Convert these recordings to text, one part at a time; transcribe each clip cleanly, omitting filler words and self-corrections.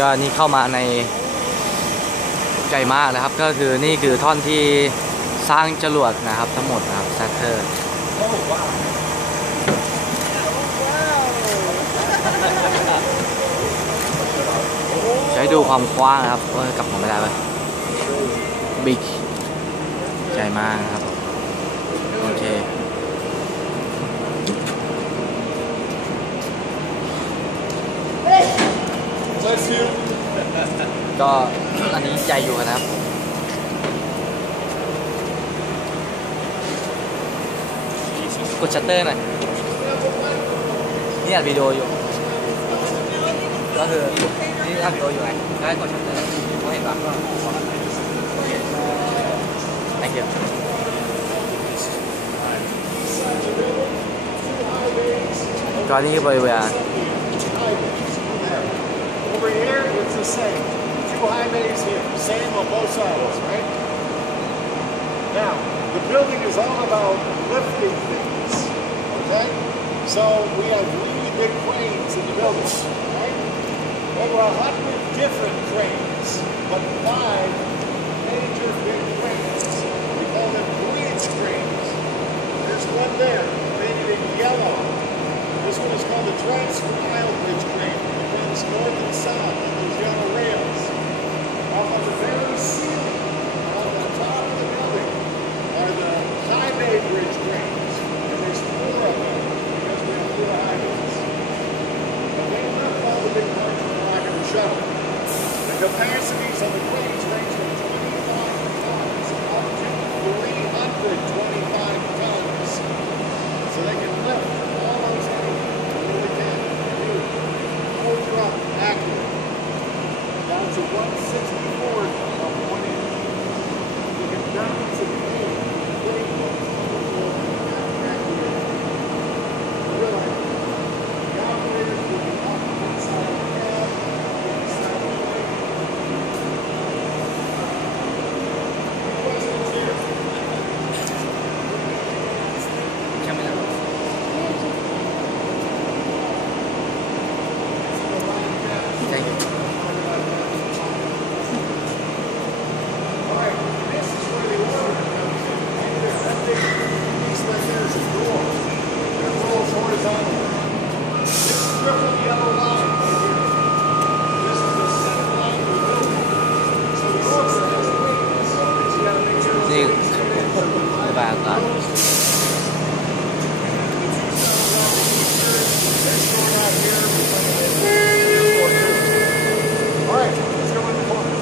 ก็นี่เข้ามาในใจมากนะครับก็คือนี่คือท่อนที่สร้างจรวดนะครับทั้งหมดนะครับแซตเตอร์ใช้ดูความกว้างนะครับว่ากลับมาไม่ได้ไหมบิ๊กใจมากนะครับโอเคก็อันนี้ใจอยู่นะครับกดชัตเตอร์หน่อยนี่อัดวิดีโออยู่ก็คือนี่อัดวิดีโออยู่ไงได้กดชัตเตอร์เขาเห็นปะโอเคthank youก็นี่บริเวณOver here, it's the same. 2 high bays here, same on both sides, right? Now, the building is all about lifting things, okay? So we have really big cranes in the building, right? Over 100 different cranes, but 5 major big cranes. We call them bridge cranes. There's one there, painted in yellow. This one is called the transfer aisle bridge crane. North and south on those yellow rails. Up on the very ceiling, on the top of the building, are the high bay bridge cranes. And there's 4 of them because we have 4 high bays. And they lift all the big parts of the rocket and shuttle. The capacities of the cranes range from 25 tons up to 325 tons. So they can lift all those heavy. Drop accurate down to 1/64 of 1 inch. You can down to the air, getting accurate. Realize the operators will be up inside the cab, inside the plane. Questions here? Thank you. Alright, this is where the order comes in. That big piece right there is a door. It rolls horizontally. This strip of yellow line right here. This is the center line of the building. So the order has wings. So you gotta make sure those wings come in. This door out here. Alright, let's go in the corner.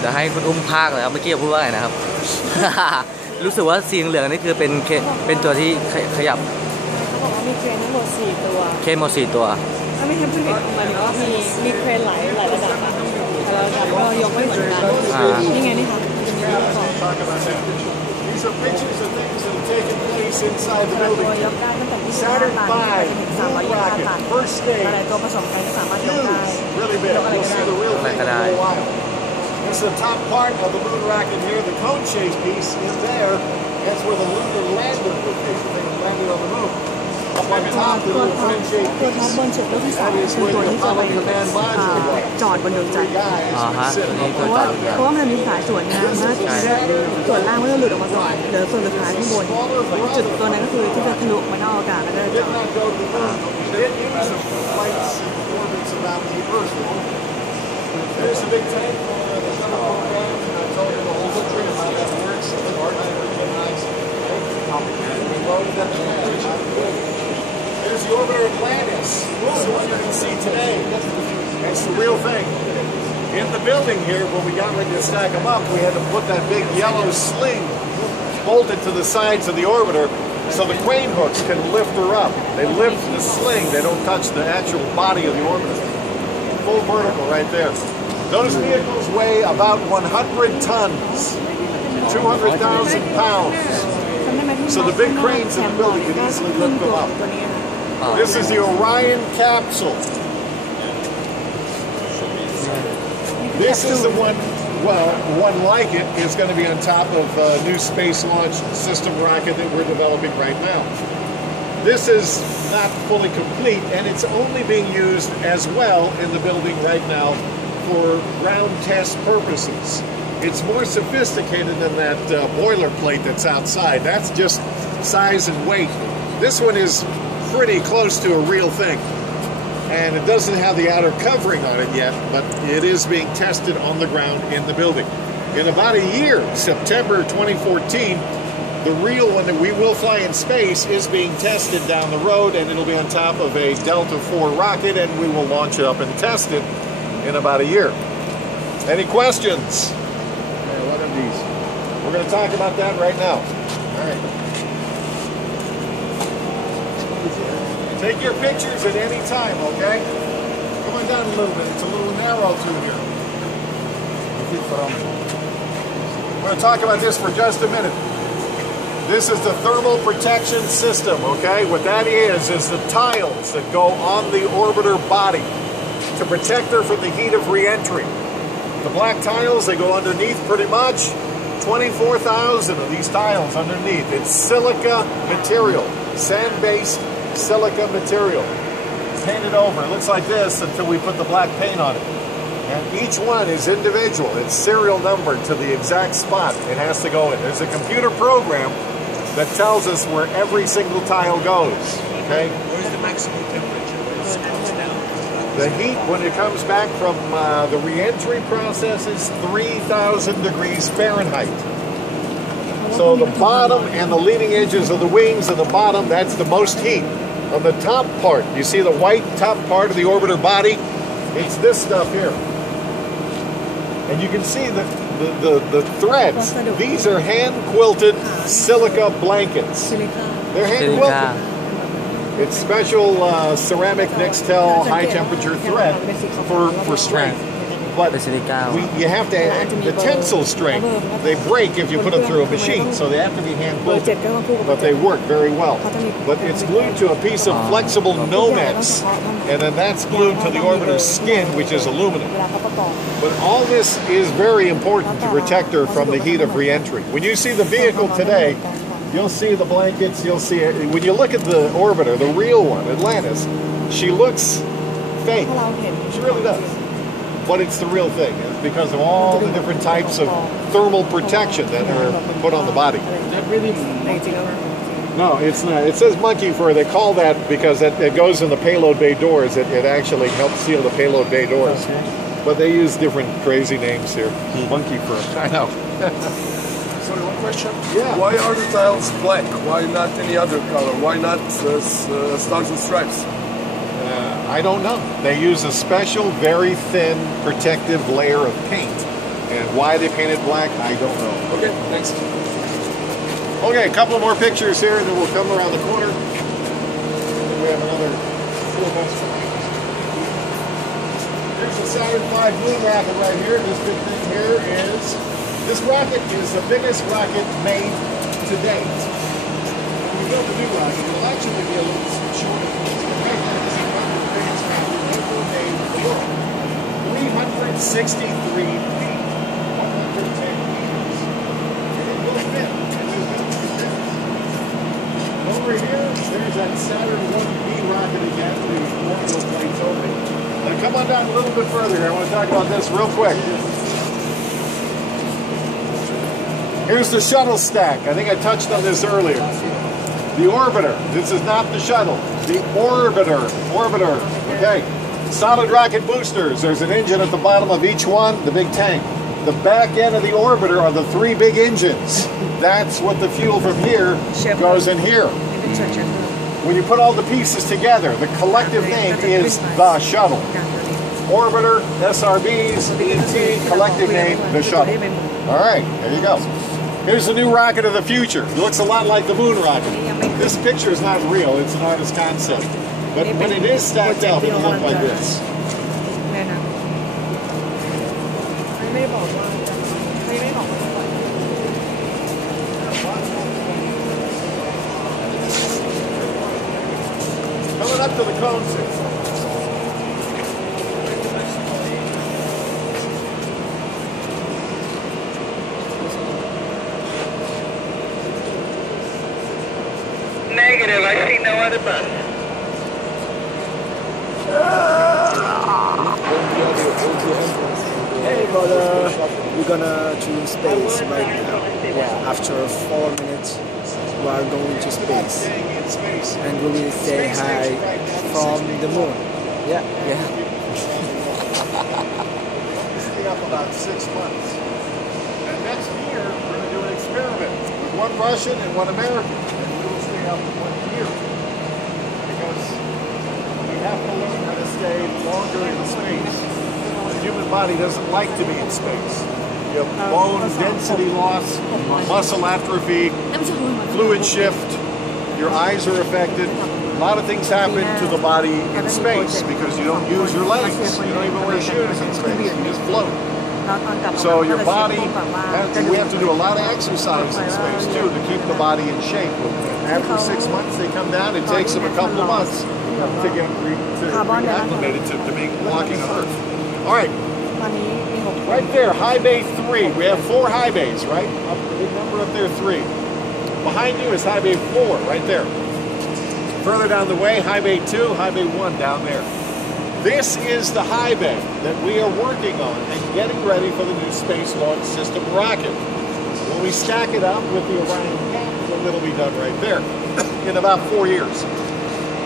เดี๋ยวให้คุณอุ้มภาคเลยครับเมื่อกี้พูดว่าไงนะครับ รู้สึกว่าสีเหลืองนี่คือเป็นตัวที่ขยับเขาบอกว่ามีเครนทั้งหมด4 ตัวเครนหมด4 ตัวถ้าไม่ใช่ผู้เด็กของมันก็มีเครนหลายระดับแต่ละระดับก็ยกไม่เหมือนกันนี่ไงนี่ค่ะ These are pictures of things that have taken place inside the building. Saturn V, moon rocket, first stage. Huge, really big. You'll see the real thing in a little while. This is the top part of the moon rocket here. The cone chase piece is there. That's where the lunar lander would be. They landed on the moon. Up on top, the little cone chase piece. That is where the Apollo command module was. จอดบนดวงจันทร์ เพราะว่ามันมีสายส่วนงานนะส่วนล่างมันจะหลุดออกมาก่อนเหลือส่วนสุดท้ายข้างบนจุดตัวนั้นก็คือที่จะทะลุมานอกอากาศแล้วก็จอด There's a big tank for the summer program, and I told you the whole history of how that works. The garden There's the orbiter Atlantis. This is what you can see today. That's the real thing. In the building here, when we got ready to stack them up, we had to put that big yellow sling bolted to the sides of the orbiter so the crane hooks can lift her up. They lift the sling. They don't touch the actual body of the orbiter. Full vertical right there. Those vehicles weigh about 100 tons, 200,000 pounds. So the big cranes in the building can easily lift them up. This is the Orion capsule. This is the one, well, one like it is going to be on top of a new space launch system rocket that we're developing right now. This is not fully complete, and it's only being used as well in the building right now for ground test purposes. It's more sophisticated than that boilerplate that's outside. That's just size and weight. This one is pretty close to a real thing. And it doesn't have the outer covering on it yet, but it is being tested on the ground in the building. In about a year, September 2014, the real one that we will fly in space is being tested down the road, and it'll be on top of a Delta IV rocket, and we will launch it up and test it in about a year. Any questions? What are these? We're going to talk about that right now. All right. Take your pictures at any time, okay? Come on down a little bit. It's a little narrow through here. We're going to talk about this for just a minute. This is the thermal protection system, okay? What that is the tiles that go on the orbiter body to protect her from the heat of re-entry. The black tiles, they go underneath pretty much. 24,000 of these tiles underneath. It's silica material, sand-based silica material. Painted over. It looks like this until we put the black paint on it. And each one is individual. It's serial numbered to the exact spot it has to go in. There's a computer program that tells us where every single tile goes. Okay? Where's the maximum temperature? Where's it comes down? The heat, when it comes back from the re-entry process, is 3,000 degrees Fahrenheit. So the bottom and the leading edges of the wings and the bottom, that's the most heat. On the top part, you see the white top part of the orbiter body? It's this stuff here. And you can see the threads. These are hand-quilted silica blankets. They're hand-quilted. It's special ceramic Nextel high-temperature thread for strength. But you have to have the tensile strength. They break if you put them through a machine, so they have to be hand-quilted. But they work very well. But it's glued to a piece of flexible Nomex, and then that's glued to the orbiter's skin, which is aluminum. But all this is very important to protect her from the heat of re-entry. When you see the vehicle today, you'll see the blankets, you'll see it. When you look at the orbiter, the real one, Atlantis, she looks fake. She really does. But it's the real thing. It's because of all the different types of thermal protection that are put on the body. No, it's not. It says monkey fur. They call that because it goes in the payload bay doors. It actually helps seal the payload bay doors. But they use different crazy names here. Monkey fur. I know. Sorry, one question? Yeah. Why are the tiles black? Why not any other color? Why not stars and stripes? I don't know. They use a special, very thin, protective layer of paint. And why they painted black, I don't know. Okay, thanks. Okay, a couple more pictures here, and then we'll come around the corner. And we have another full bunch of pictures. Here's the Saturn V moon rocket right here. This big thing here is, this rocket is the biggest rocket made to date. When we build a new rocket, it'll actually be a little shorter. 363 feet, 110 meters. And it will fit. Over here, there's that Saturn 1B rocket again, the orbital plates open. Now come on down a little bit further here. I want to talk about this real quick. Here's the shuttle stack. I think I touched on this earlier. The orbiter. This is not the shuttle. The orbiter. Orbiter. Okay. Solid rocket boosters. There's an engine at the bottom of each one, the big tank. The back end of the orbiter are the three big engines. That's what the fuel from here goes in here. When you put all the pieces together, the collective name is the shuttle. Orbiter, SRBs, ET, collective name, the shuttle. All right, there you go. Here's the new rocket of the future. It looks a lot like the moon rocket. This picture is not real, it's an artist's concept. But when it is stacked up, it'll look like this. Coming up to the cone system. Negative. I see no other bus. Hey, but we're gonna to space right now. Yeah, after 4 minutes, we are going to space, and we will say hi from the moon. Yeah. Stay up about 6 months, and next year we're going to do an experiment with one Russian and one American, and we will stay up 1 year because we have to learn how to stay longer in space. The human body doesn't like to be in space. You have bone density loss, muscle atrophy, fluid shift, your eyes are affected. A lot of things happen to the body in space because you don't use your legs. You don't even wear shoes in space. You just float. So your body, we have to do a lot of exercise in space too to keep the body in shape. After 6 months, they come down. It takes them a couple of months to get reacclimated to being walking on Earth. All right. Right there, high bay 3. We have 4 high bays, right? Big number up there, 3. Behind you is high bay 4, right there. Further down the way, high bay 2, high bay 1 down there. This is the high bay that we are working on and getting ready for the new Space Launch System rocket. When we stack it up with the Orion capsule, it'll be done right there in about 4 years.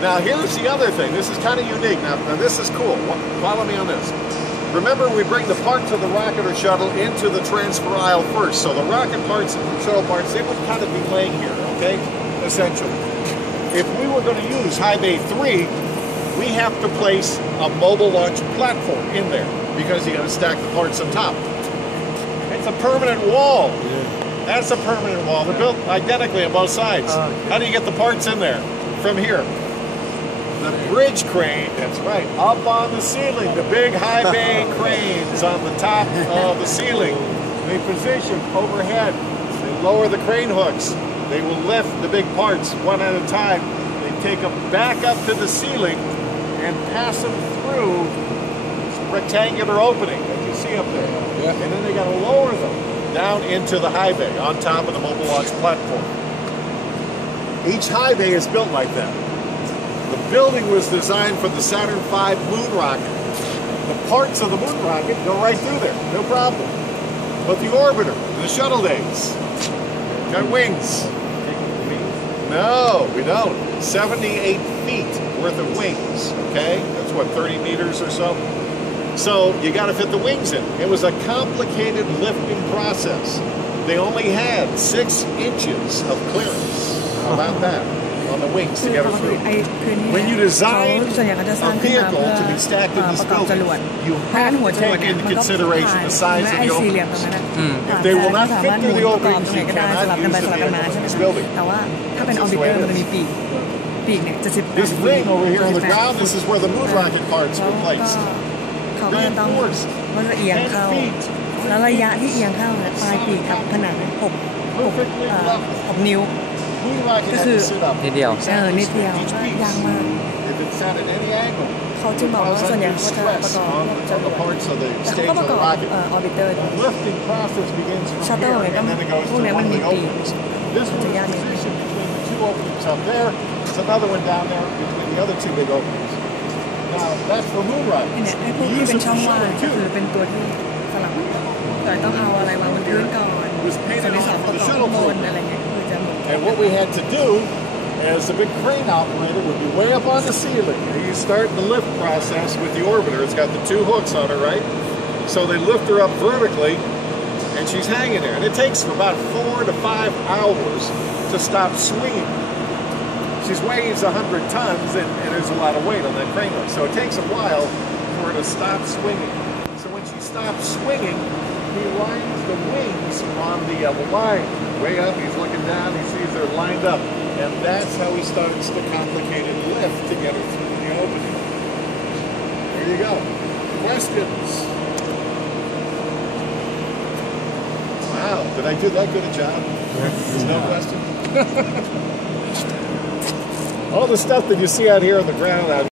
Now here's the other thing. This is kind of unique. Now this is cool. Follow me on this. Remember, we bring the parts of the rocket or shuttle into the transfer aisle first. So the rocket parts and the shuttle parts, they would kind of be laying here, okay? Essentially. If we were going to use high bay 3, we have to place a mobile launch platform in there because you got to stack the parts on top. It's a permanent wall. Yeah. That's a permanent wall. They're built identically on both sides. How do you get the parts in there? From here. The bridge crane, that's right, up on the ceiling, the big high bay cranes on the top of the ceiling. They position overhead, they lower the crane hooks, they will lift the big parts one at a time. They take them back up to the ceiling and pass them through this rectangular opening that you see up there. Yeah. And then they got to lower them down into the high bay on top of the mobile launch platform. Each high bay is built like that. The building was designed for the Saturn V moon rocket. The parts of the moon rocket go right through there, no problem. But the orbiter, the shuttle days, got wings. No, we don't. 78 feet worth of wings, okay? That's what, 30 meters or so? So you got to fit the wings in. It was a complicated lifting process. They only had 6 inches of clearance. How about that? On the wings to get her through. When you design a vehicle to be stacked in this building, you have to take into consideration the size of the openings. If they will not fit through the openings, you cannot use the vehicle in this building. That's just the way it is. This ring over here on the ground, this is where the moon rocket parts were placed. Reinforced. 10 feet. แล้วระยะที่เอียงเข้าเนี่ยปลายปีกกับผนัง6 นิ้ว ก็คือนิดเดียวนิดเดียว ยากมากเขาจึงบอกว่าส่วนใหญ่เขาจะประกอบจรวดแต่เขาก็ประกอบออร์บิเตอร์ชัตเตอร์อะไรก็พวกนี้มันมีปีกจะยากนิดนึง เนี่ยไอ้พวกที่เป็นช่องว่างก็คือเป็นตัวที่สลับแต่ต้องเอาอะไรวางบนพื้นก่อนส่วนที่สองประกอบข้างบนอะไรเงี้ย And what we had to do as the big crane operator would be way up on the ceiling. You start the lift process with the orbiter. It's got the 2 hooks on it, right? So they lift her up vertically, and she's hanging there. And it takes about 4 to 5 hours to stop swinging. She weighs 100 tons, and there's a lot of weight on that crane hook. So it takes a while for her to stop swinging. So when she stops swinging, he lines the wings on the line. Way up, he's looking down, he sees they're lined up. And that's how he starts the complicated lift to get her through the opening. There you go. Questions? Wow, did I do that good a job? There's no question? All the stuff that you see out here on the ground,